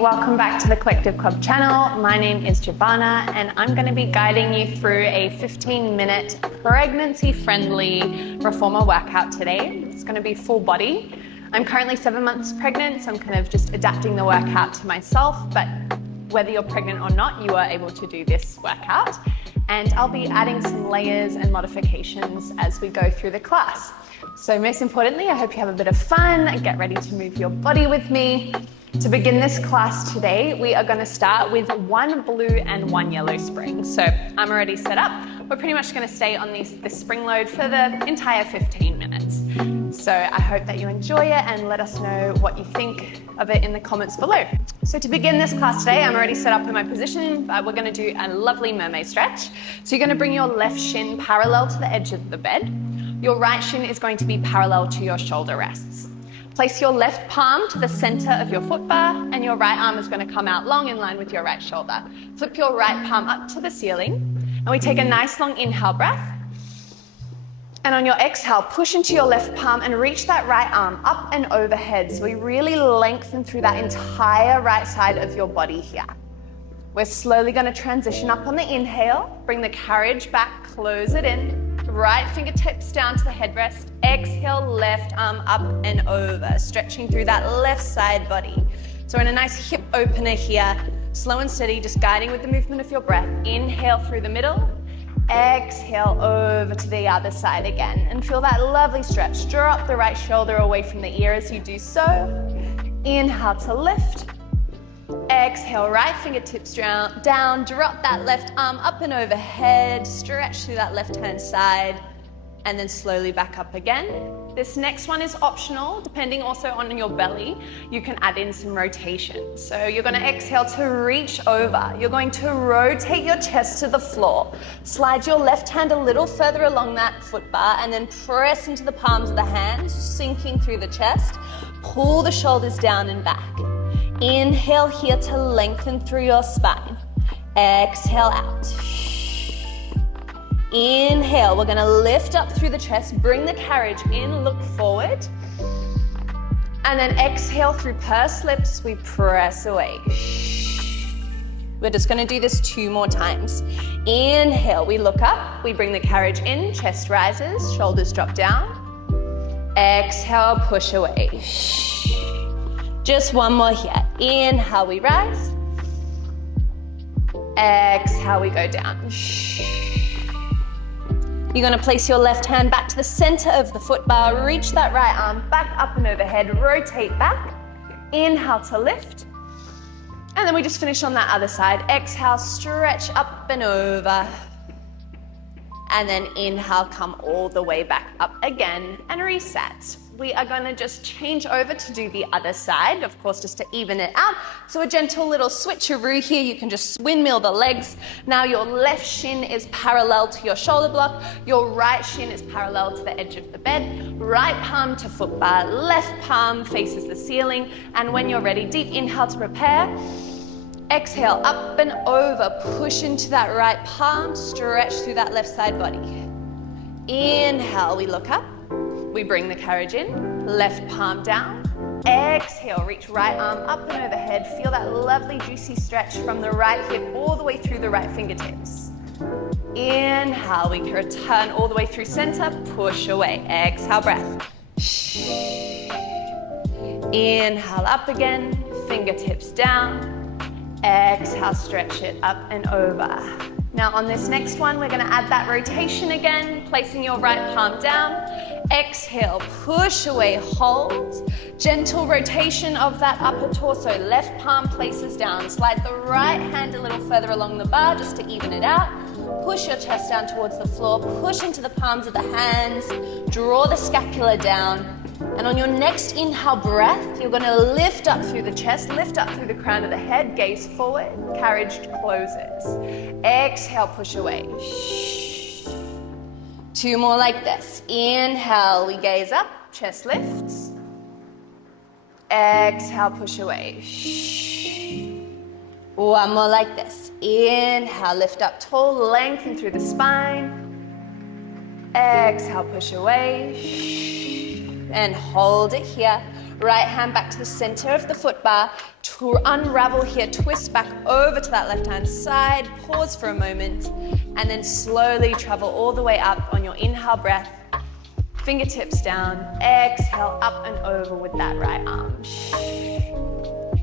welcome back to the Collective Club channel. My name is Jivana and I'm going to be guiding you through a 15-minute pregnancy-friendly reformer workout today. It's going to be full body. I'm currently 7 months pregnant, so I'm kind of just adapting the workout to myself, but whether you're pregnant or not, you are able to do this workout. And I'll be adding some layers and modifications as we go through the class. So most importantly, I hope you have a bit of fun and get ready to move your body with me. To begin this class today, we are going to start with one blue and one yellow spring. So I'm already set up. We're pretty much going to stay on this spring load for the entire 15 minutes. So I hope that you enjoy it and let us know what you think of it in the comments below. So to begin this class today, I'm already set up in my position, but we're going to do a lovely mermaid stretch. So you're going to bring your left shin parallel to the edge of the bed. Your right shin is going to be parallel to your shoulder rests. Place your left palm to the center of your foot bar and your right arm is going to come out long in line with your right shoulder. Flip your right palm up to the ceiling and we take a nice long inhale breath. And on your exhale, push into your left palm and reach that right arm up and overhead. So we really lengthen through that entire right side of your body here. We're slowly going to transition up on the inhale. Bring the carriage back, close it in. Right fingertips down to the headrest. Exhale, left arm up and over, stretching through that left side body. So we're in a nice hip opener here. Slow and steady, just guiding with the movement of your breath. Inhale through the middle. Exhale over to the other side again. And feel that lovely stretch. Draw up the right shoulder away from the ear as you do so. Inhale to lift. Exhale, right fingertips down, drop that left arm up and overhead, stretch through that left-hand side, and then slowly back up again. This next one is optional, depending also on your belly. You can add in some rotation. So you're going to exhale to reach over. You're going to rotate your chest to the floor. Slide your left hand a little further along that foot bar and then press into the palms of the hands, sinking through the chest. Pull the shoulders down and back. Inhale here to lengthen through your spine. Exhale out. Inhale, we're going to lift up through the chest, bring the carriage in, look forward. And then exhale through pursed lips, we press away. We're just going to do this 2 more times. Inhale, we look up, we bring the carriage in, chest rises, shoulders drop down. Exhale, push away. Just one more here. Inhale, we rise. Exhale, we go down. You're going to place your left hand back to the center of the foot bar. Reach that right arm back up and overhead. Rotate back. Inhale to lift. And then we just finish on that other side. Exhale, stretch up and over. And then inhale, come all the way back up again and reset. We are going to just change over to do the other side, of course, just to even it out. So a gentle little switcheroo here. You can just windmill the legs. Now your left shin is parallel to your shoulder block. Your right shin is parallel to the edge of the bed. Right palm to foot bar. Left palm faces the ceiling. And when you're ready, deep inhale to prepare. Exhale, up and over. Push into that right palm. Stretch through that left side body. Inhale, we look up. We bring the carriage in, left palm down. Exhale, reach right arm up and overhead. Feel that lovely juicy stretch from the right hip all the way through the right fingertips. Inhale, we return all the way through center, push away. Exhale, breath. Inhale, up again, fingertips down. Exhale, stretch it up and over. Now on this next one, we're going to add that rotation again, placing your right palm down. Exhale, push away, hold. Gentle rotation of that upper torso. Left palm places down. Slide the right hand a little further along the bar just to even it out. Push your chest down towards the floor. Push into the palms of the hands. Draw the scapula down. And on your next inhale breath, you're going to lift up through the chest, lift up through the crown of the head, gaze forward, carriage closes. Exhale, push away. 2 more like this. Inhale, we gaze up, chest lifts. Exhale, push away. 1 more like this. Inhale, lift up tall, lengthen through the spine. Exhale, push away. And hold it here. Right hand back to the center of the foot bar. Unravel here, twist back over to that left-hand side, pause for a moment, and then slowly travel all the way up on your inhale breath. Fingertips down, exhale up and over with that right arm.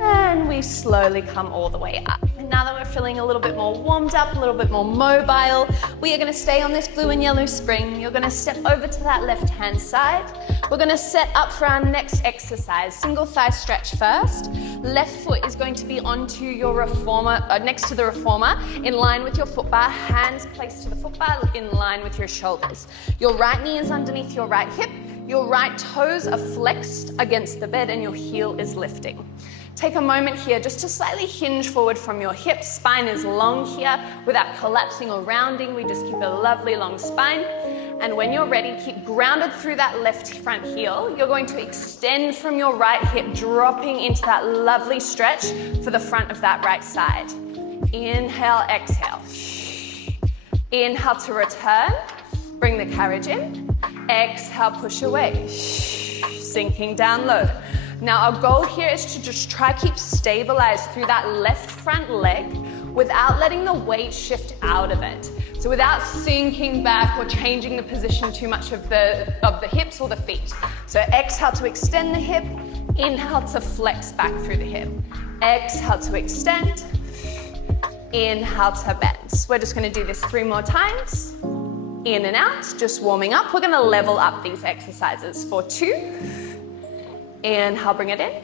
And we slowly come all the way up. And now that we're feeling a little bit more warmed up, a little bit more mobile, we are gonna stay on this blue and yellow spring. You're gonna step over to that left-hand side. We're gonna set up for our next exercise. Single thigh stretch first. Left foot is going to be onto your reformer, next to the reformer, in line with your foot bar, hands placed to the foot bar, in line with your shoulders. Your right knee is underneath your right hip. Your right toes are flexed against the bed and your heel is lifting. Take a moment here just to slightly hinge forward from your hips. Spine is long here without collapsing or rounding. We just keep a lovely long spine. And when you're ready, keep grounded through that left front heel. You're going to extend from your right hip, dropping into that lovely stretch for the front of that right side. Inhale, exhale. Inhale to return. Bring the carriage in. Exhale, push away. Sinking down low. Now our goal here is to just try keep stabilized through that left front leg without letting the weight shift out of it. So without sinking back or changing the position too much of the hips or the feet. So exhale to extend the hip, inhale to flex back through the hip. Exhale to extend, inhale to bend. So we're just gonna do this 3 more times. In and out, just warming up. We're gonna level up these exercises for 2. Inhale, bring it in.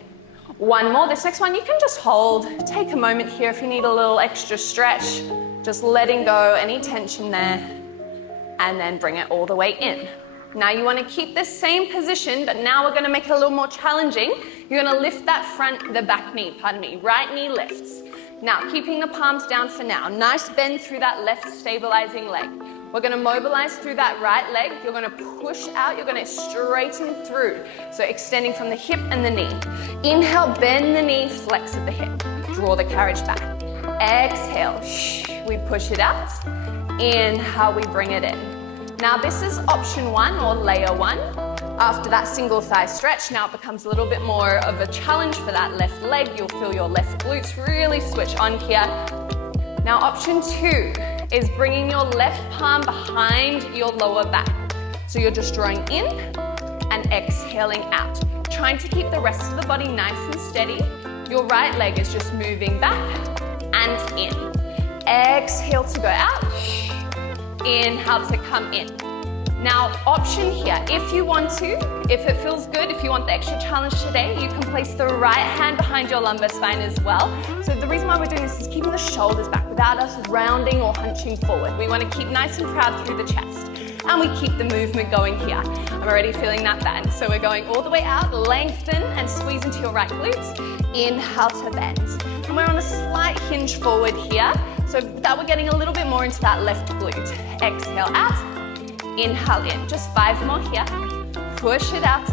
1 more. This next one you can just hold. Take a moment here if you need a little extra stretch. Just letting go any tension there. And then bring it all the way in. Now you want to keep this same position, but now we're going to make it a little more challenging. You're going to lift that the back knee, right knee lifts. Now keeping the palms down for now. Nice bend through that left stabilizing leg. We're going to mobilize through that right leg. You're going to push out. You're going to straighten through. So extending from the hip and the knee. Inhale, bend the knee, flex at the hip. Draw the carriage back. Exhale, we push it out. Inhale, we bring it in. Now this is option 1 or layer 1. After that single thigh stretch, now it becomes a little bit more of a challenge for that left leg. You'll feel your left glutes really switch on here. Now option 2 is bringing your left palm behind your lower back. So you're just drawing in and exhaling out. Trying to keep the rest of the body nice and steady. Your right leg is just moving back and in. Exhale to go out. Inhale to come in. Now, option here, if you want to, if it feels good, if you want the extra challenge today, you can place the right hand behind your lumbar spine as well. So the reason why we're doing this is keeping the shoulders back without us rounding or hunching forward. We want to keep nice and proud through the chest. And we keep the movement going here. I'm already feeling that bend. So we're going all the way out, lengthen and squeeze into your right glutes. Inhale to bend. And we're on a slight hinge forward here. So that we're getting a little bit more into that left glute. Exhale out. Inhale in, just 5 more here. Push it out,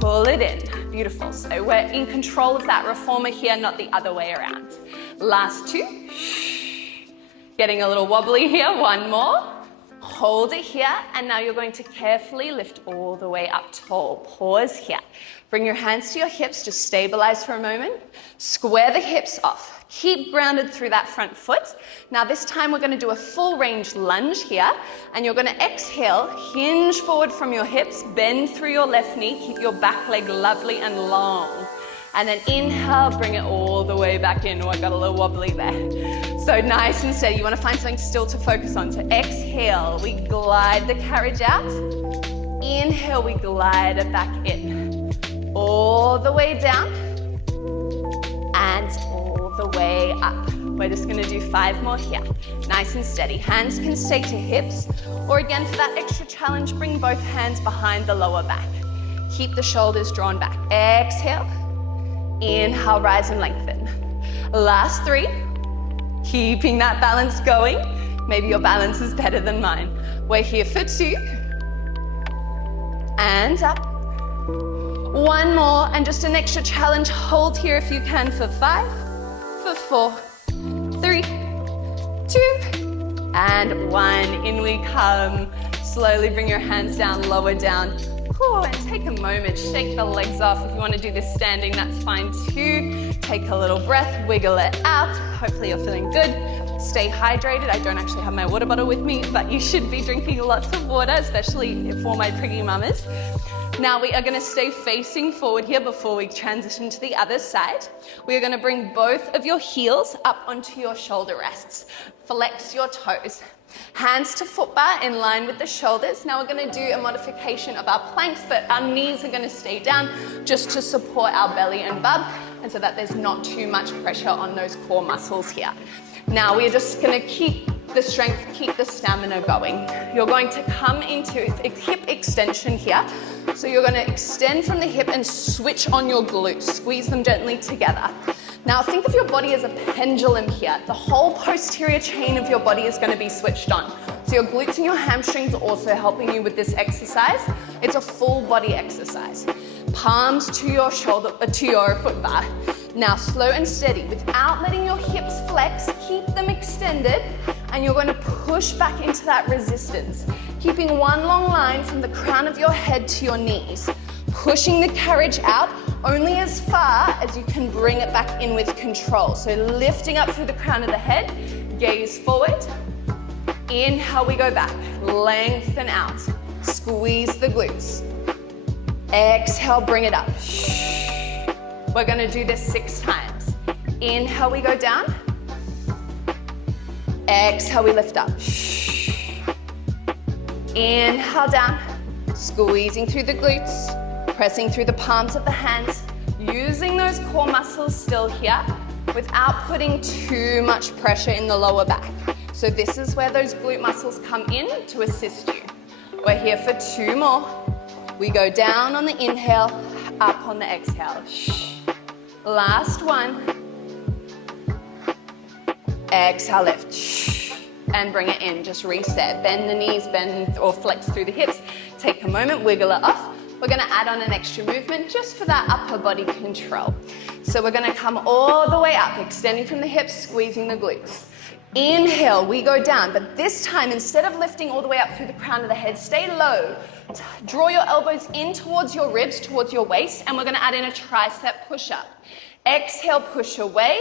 pull it in. Beautiful, so we're in control of that reformer here, not the other way around. Last 2. Getting a little wobbly here, 1 more. Hold it here, and now you're going to carefully lift all the way up tall. Pause here. Bring your hands to your hips, just stabilize for a moment. Square the hips off. Keep grounded through that front foot. Now this time we're going to do a full range lunge here, and you're going to exhale, hinge forward from your hips, bend through your left knee, keep your back leg lovely and long. And then inhale, bring it all the way back in. Oh, I got a little wobbly there. So nice and steady. You want to find something still to focus on. So exhale, we glide the carriage out. Inhale, we glide it back in. All the way down. And all the way up. We're just going to do 5 more here. Nice and steady. Hands can stay to hips. Or again, for that extra challenge, bring both hands behind the lower back. Keep the shoulders drawn back. Exhale. Inhale, rise and lengthen. Last 3. Keeping that balance going. Maybe your balance is better than mine. We're here for 2. And up. 1 more, and just an extra challenge. Hold here if you can for 5, for 4, 3, 2, and 1. In we come. Slowly bring your hands down, lower down. And take a moment, shake the legs off. If you want to do this standing, that's fine too. Take a little breath, wiggle it out. Hopefully you're feeling good. Stay hydrated. I don't actually have my water bottle with me, but you should be drinking lots of water, especially for my priggy mamas. Now we are going to stay facing forward here before we transition to the other side. We are going to bring both of your heels up onto your shoulder rests. Flex your toes. Hands to foot bar in line with the shoulders. Now we're going to do a modification of our planks, but our knees are going to stay down just to support our belly and bum, and so that there's not too much pressure on those core muscles here. Now we're just going to keep the strength, keep the stamina going. You're going to come into a hip extension here. So you're going to extend from the hip and switch on your glutes. Squeeze them gently together. Now think of your body as a pendulum here. The whole posterior chain of your body is going to be switched on. So your glutes and your hamstrings are also helping you with this exercise. It's a full body exercise. Palms to your shoulder, to your foot bar. Now slow and steady, without letting your hips flex, keep them extended, and you're going to push back into that resistance. Keeping one long line from the crown of your head to your knees. Pushing the carriage out only as far as you can bring it back in with control. So lifting up through the crown of the head, gaze forward. Inhale, we go back, lengthen out. Squeeze the glutes. Exhale, bring it up. We're going to do this 6 times. Inhale, we go down. Exhale, we lift up. Inhale, down. Squeezing through the glutes. Pressing through the palms of the hands. Using those core muscles still here without putting too much pressure in the lower back. So this is where those glute muscles come in to assist you. We're here for 2 more. We go down on the inhale, up on the exhale. Last one. Exhale, lift. And bring it in, just reset. Bend the knees, bend or flex through the hips. Take a moment, wiggle it off. We're gonna add on an extra movement just for that upper body control. So we're gonna come all the way up, extending from the hips, squeezing the glutes. Inhale, we go down, but this time, instead of lifting all the way up through the crown of the head, stay low. Draw your elbows in towards your ribs, towards your waist, and we're gonna add in a tricep push-up. Exhale, push away.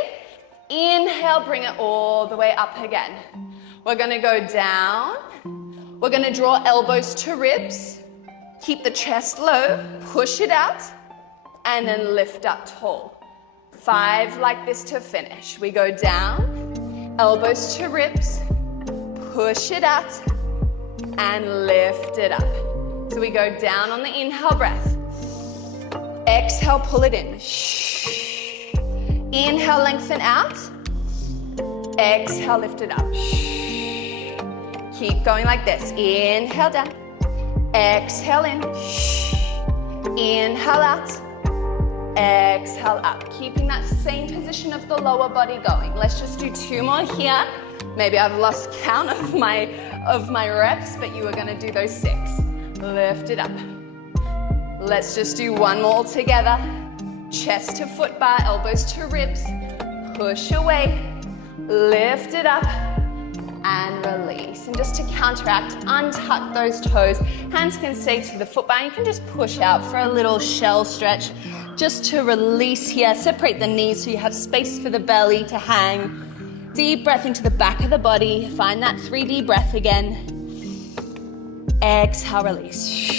Inhale, bring it all the way up again. We're gonna go down. We're gonna draw elbows to ribs. Keep the chest low, push it out, and then lift up tall. 5 like this to finish. We go down, elbows to ribs, push it out, and lift it up. So we go down on the inhale breath. Exhale, pull it in. Inhale, lengthen out. Exhale, lift it up. Keep going like this. Inhale down. Exhale in. Inhale out. Exhale up. Keeping that same position of the lower body going. Let's just do 2 more here. Maybe I've lost count of my reps, but you are going to do those 6. Lift it up. Let's just do 1 more together. Chest to foot bar, elbows to ribs. Push away. Lift it up. And release. And just to counteract, untuck those toes. Hands can stay to the foot bar. You can just push out for a little shell stretch just to release here. Separate the knees so you have space for the belly to hang. Deep breath into the back of the body. Find that 3D breath again. Exhale, release.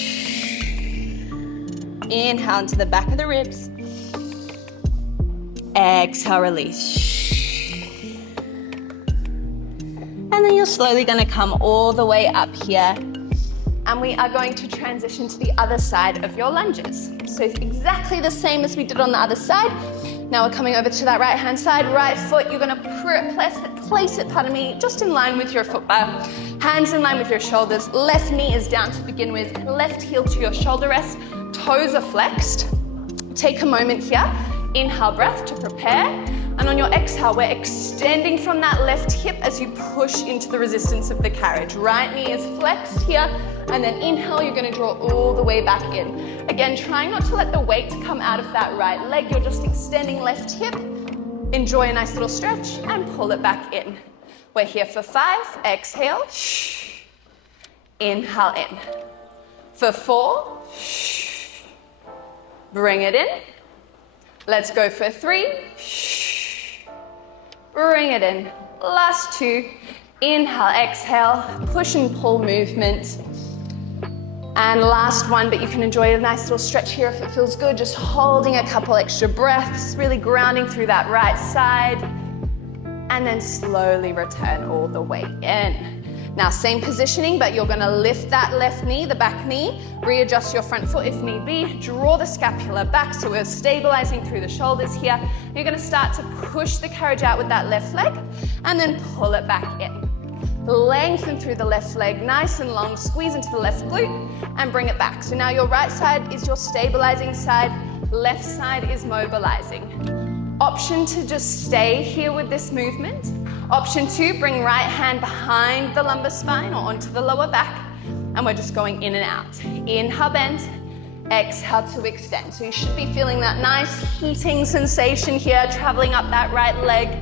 Inhale into the back of the ribs. Exhale, release. And then you're slowly going to come all the way up here. And we are going to transition to the other side of your lunges. So exactly the same as we did on the other side. Now we're coming over to that right hand side. Right foot, you're going to place it, just in line with your foot bar. Hands in line with your shoulders. Left knee is down to begin with. Left heel to your shoulder rest. Toes are flexed. Take a moment here. Inhale, breath to prepare. And on your exhale, we're extending from that left hip as you push into the resistance of the carriage. Right knee is flexed here. And then inhale, you're going to draw all the way back in. Again, trying not to let the weight come out of that right leg. You're just extending left hip. Enjoy a nice little stretch and pull it back in. We're here for 5. Exhale. Inhale in. For 4. Bring it in. Let's go for 3. Bring it in. Last 2. Inhale, exhale, push and pull movement. And last one, but you can enjoy a nice little stretch here if it feels good, just holding a couple extra breaths, really grounding through that right side, and then slowly return all the way in. Now, same positioning, but you're gonna lift that left knee, the back knee, readjust your front foot if need be, draw the scapula back, so we're stabilizing through the shoulders here. You're gonna start to push the carriage out with that left leg, and then pull it back in. Lengthen through the left leg, nice and long, squeeze into the left glute, and bring it back. So now your right side is your stabilizing side, left side is mobilizing. Option to just stay here with this movement. Option 2, bring right hand behind the lumbar spine or onto the lower back, and we're just going in and out. Inhale, bend, exhale to extend. So you should be feeling that nice heating sensation here, traveling up that right leg.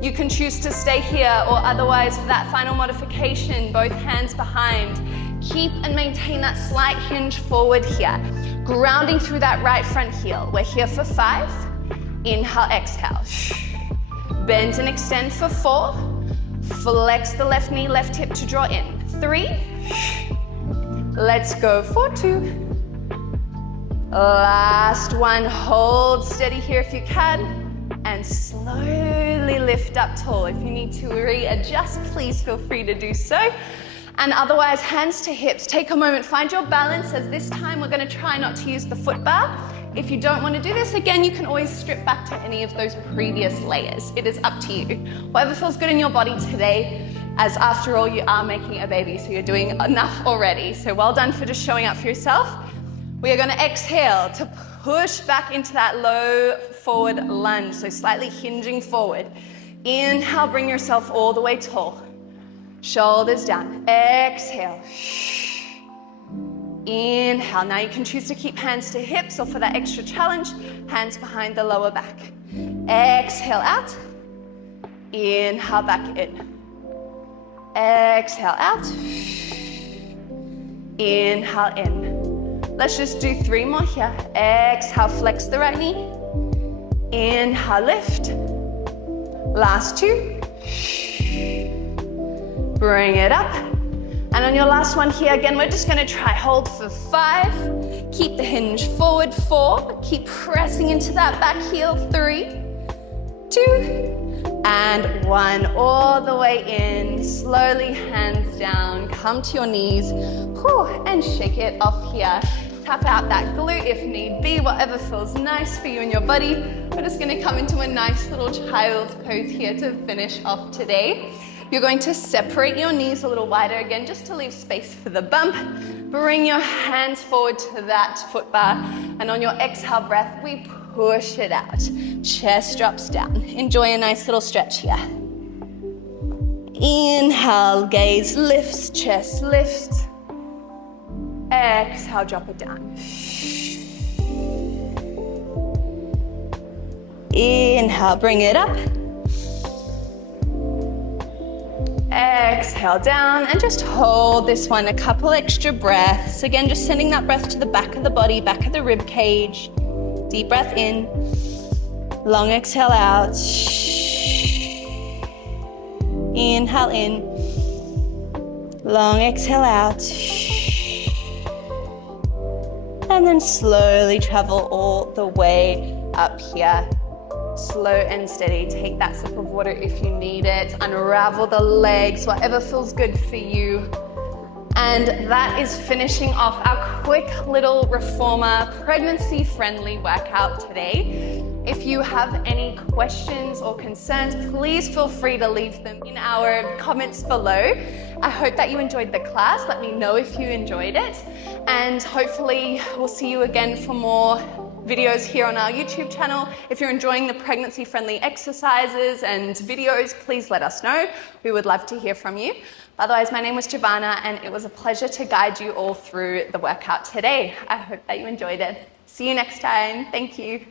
You can choose to stay here, or otherwise for that final modification, both hands behind. Keep and maintain that slight hinge forward here. Grounding through that right front heel. We're here for 5. Inhale, exhale. Bend and extend for 4. Flex the left knee, left hip to draw in. 3. Let's go for 2. Last one, hold steady here if you can. And slowly lift up tall. If you need to readjust, please feel free to do so. And otherwise, hands to hips. Take a moment, find your balance, as this time we're gonna try not to use the foot bar. If you don't wanna do this, again, you can always strip back to any of those previous layers. It is up to you. Whatever feels good in your body today, as after all, you are making a baby, so you're doing enough already. So well done for just showing up for yourself. We are gonna exhale to push back into that low forward lunge, so slightly hinging forward. Inhale, bring yourself all the way tall. Shoulders down. Exhale. Inhale. Now you can choose to keep hands to hips, or for that extra challenge, hands behind the lower back. Exhale out. Inhale back in. Exhale out. Inhale in. Let's just do 3 more here. Exhale, flex the right knee. Inhale, lift. Last 2. Bring it up. And on your last one here, again, we're just gonna try hold for 5. Keep the hinge forward, 4. Keep pressing into that back heel, 3, 2, and 1. All the way in. Slowly, hands down. Come to your knees. And shake it off here. Tap out that glute if need be, whatever feels nice for you and your body. We're just gonna come into a nice little child's pose here to finish off today. You're going to separate your knees a little wider again, just to leave space for the bump. Bring your hands forward to that foot bar, and on your exhale breath, we push it out. Chest drops down. Enjoy a nice little stretch here. Inhale, gaze lifts, chest lifts. Exhale, drop it down. Inhale, bring it up. Exhale down, and just hold this one a couple extra breaths. Again, just sending that breath to the back of the body, back of the rib cage. Deep breath in. Long exhale out. Inhale in. Long exhale out. And then slowly travel all the way up here. Slow and steady. Take that sip of water if you need it. Unravel the legs, whatever feels good for you. And that is finishing off our quick little reformer pregnancy-friendly workout today. If you have any questions or concerns, please feel free to leave them in our comments below. I hope that you enjoyed the class. Let me know if you enjoyed it. And hopefully we'll see you again for more videos here on our YouTube channel. If you're enjoying the pregnancy-friendly exercises and videos, please let us know. We would love to hear from you. Otherwise, my name was Jivana, and it was a pleasure to guide you all through the workout today. I hope that you enjoyed it. See you next time. Thank you.